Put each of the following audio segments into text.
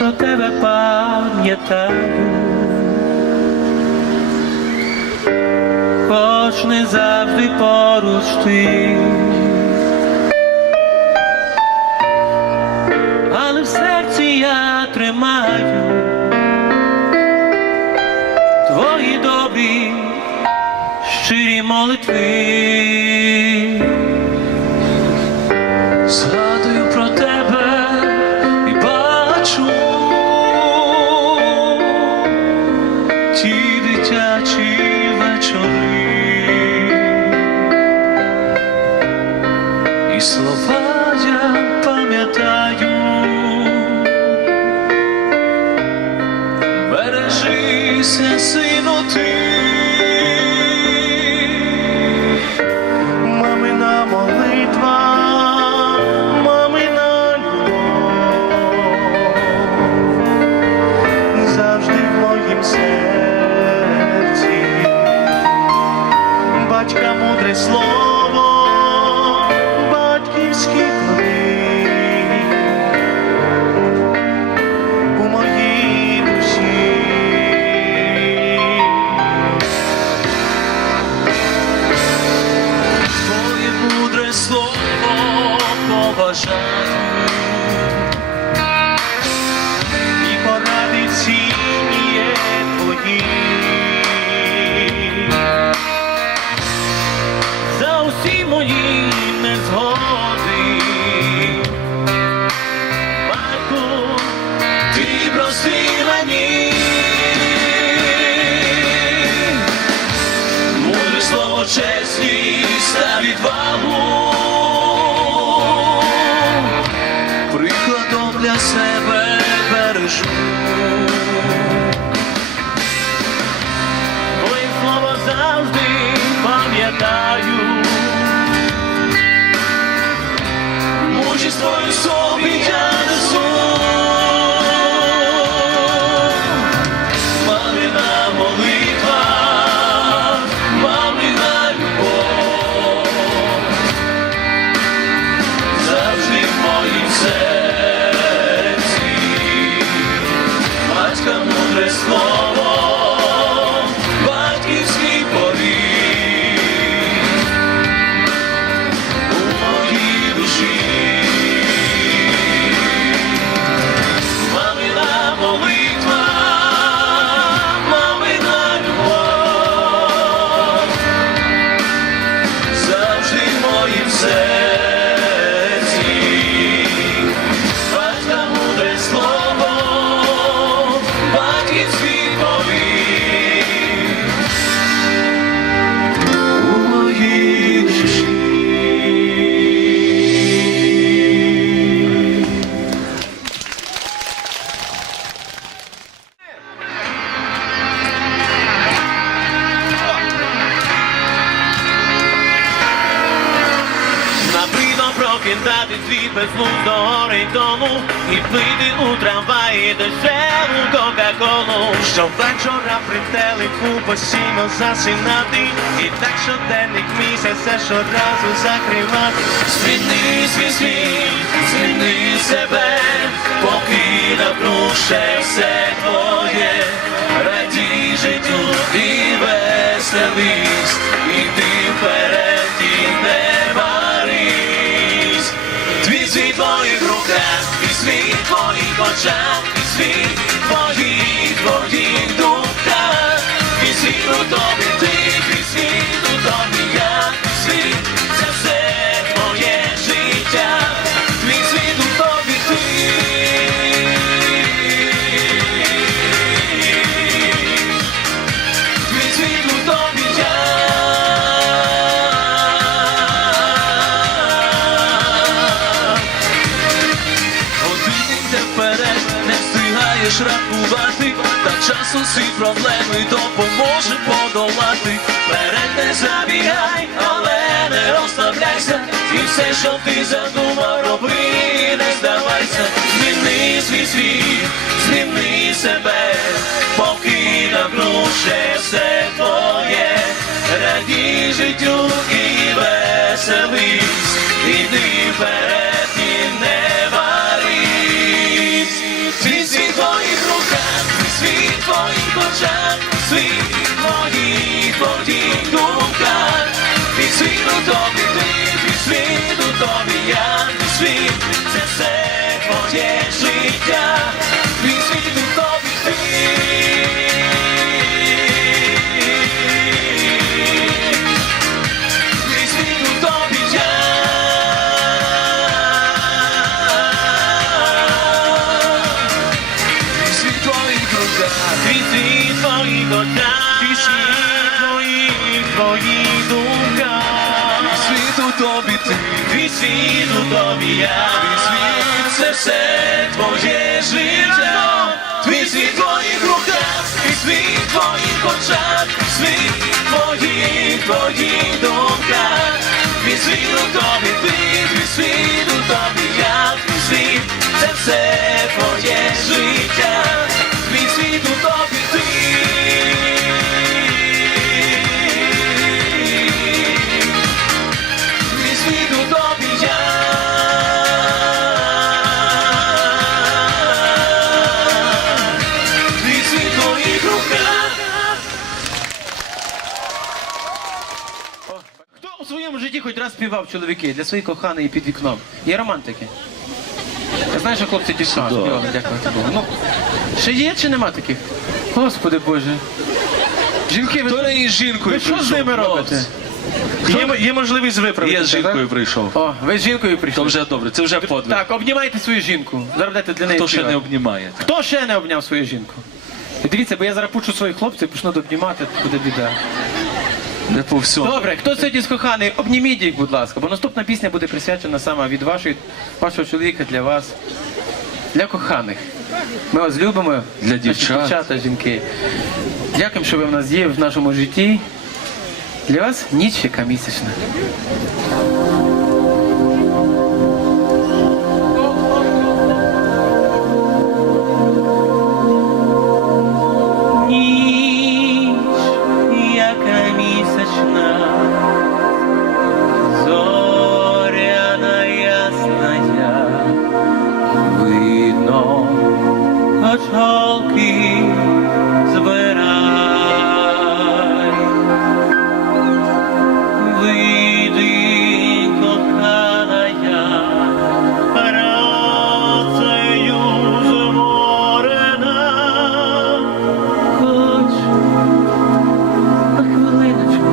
про тебе пам'ятаю, хоч не завжди поруч ти, але в серці я тримаю твої добрі, щирі молитви. Згадую про тебе і бачу ті дитячі вечори, і слова я пам'ятаю. Бережися, сину, ти. Мамина молитва, мамина любов завжди в моїм серці. Батька мудре слово, батьківські плоди у моїй душі. Твоє мудре слово поважаю, І поради цінні є твої. за усі мої незгоди. Батьку, ти прости мені, мудре слово, чесність та відвагу, прикладом для себе бережу. Твоє слово завжди пам'ятаю, мужествою собі я несу. Мамина молитва, мамина любов завжди в моїм серці. Батька мудре слово, батьківський поріг у моїй душі. Мамина молитва, мамина любов завжди в моїм серці. Батька мудре слово, батьківський поріг у моїй душі. Набридло прокидати світ безглуздого ритону і пити у трамваї дешеву кока-колу. Щоб вечора при телеку постійно засинати, і так щоденник місяця щоразу закривати. Зміни свій світ, зміни себе, поки напруше все твоє. Радій життю і веселись, іди вперед і не варись. Твій світ в твоїх руках, твій світ в твоїх очах, твій світ в твоїх думках. Твій світ у тобі ти, твій світ у тобі я, твій світ це все твоє життя. Твій світ у тобі ти. Твій світ у тобі я. Годинниця вперед, не встигаєш рахувати, та час усі проблеми допоможе подолати. Вперед не забігай, але не розслабляйся, і все, що ти задумав, роби, не здавайся. Зміни свій світ, зміни себе, поки напруше все твоє. Радій життю і веселись, іди вперед і не варись. Твій світ очах, твій світ в твоїх думках. Твій світ у тобі ти, твій світ у тобі я, твій світ це все твоє життя. Твій світ у тобі ти. Твій світ у тобі я. Твій світ в твоїх руках. Твій світ в твоїх очах, твій світ в твоїх думках. Твій світ у тобі ти. Твій світ у тобі я. Твій світ це все твоє життя. Твій світ в твоїх руках, твій світ в твоїх очах, твій світ в твоїх думках. Твій світ у тобі ти, твій світ у тобі я, твій світ це все твоє життя. Твій світ у тобі ти. Твій світ у тобі я. Твій світ в твоїх руках. Хто у своєму житті хоч раз співав чоловіки для своїх коханої під вікном? Є романтики? Я знаю, що хлопці ті співали, дякувати Богу. Ну, ще є чи нема таких? Господи Боже. Жінки, Хто ви, не із жінкою ви що з ними робите? Є можливість виправити. Я з це, жінкою так? прийшов. О, ви з жінкою прийшли. То вже добре, це вже подвиг. Так, обнімайте свою жінку. Зараз будете для неї Хто ще співати. не обнімає? Хто ще не обняв свою жінку? І дивіться, бо я зараз пучу своїх хлопців, почну обнімати, буде біда. Не по всьому. Добре, хто сьогодні з коханий, обніміть їх, будь ласка, бо наступна пісня буде присвячена саме від вашого чоловіка для вас, для коханих. Ми вас любимо, Для наші дівчат. дівчата, жінки. Дякуємо, що ви в нас є в нашому житті. Для вас ніч яка місячна. Ніч, яка місячна, зоряна ясная, видно, очолки збирай. Вийди, коханая, працею зморена, хоч на хвилиночку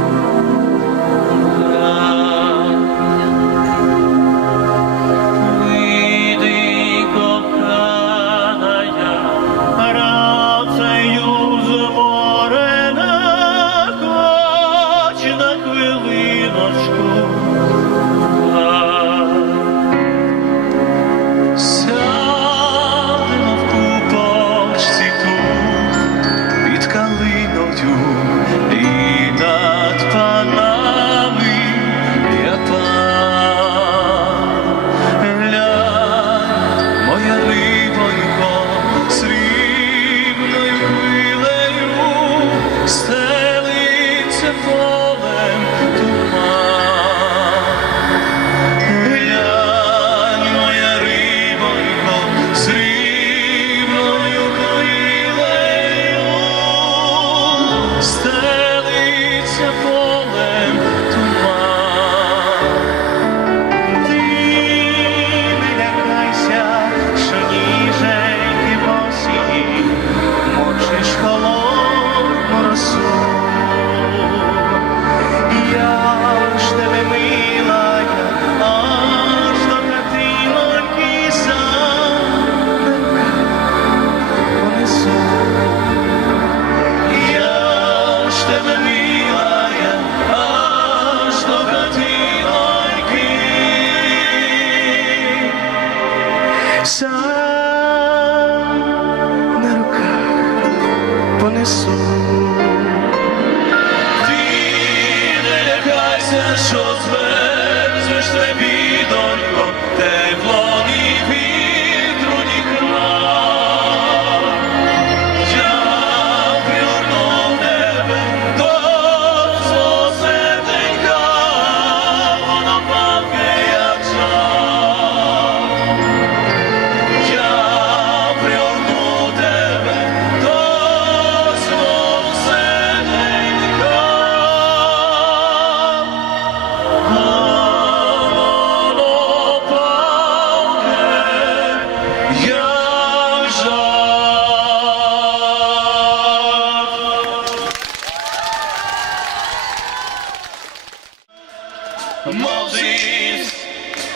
Moses,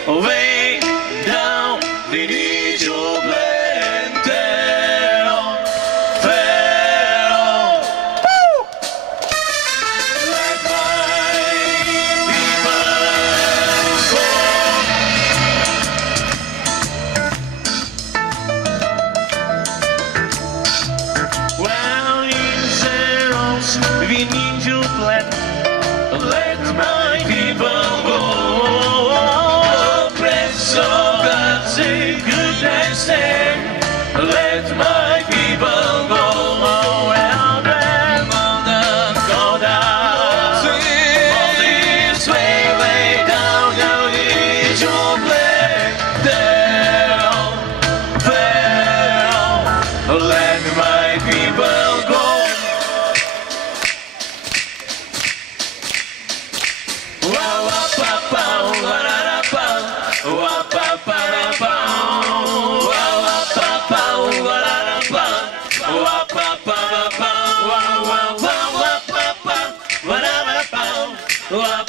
way down beneath your blanket, Pharaoh, let my people go. Well, in Pharaoh's we need your plan. Let my people go. Prince of God, say goodness and let my people go. Well, then, go down. Moses, way down, down in your black down. Pharaoh, let my people go. Wa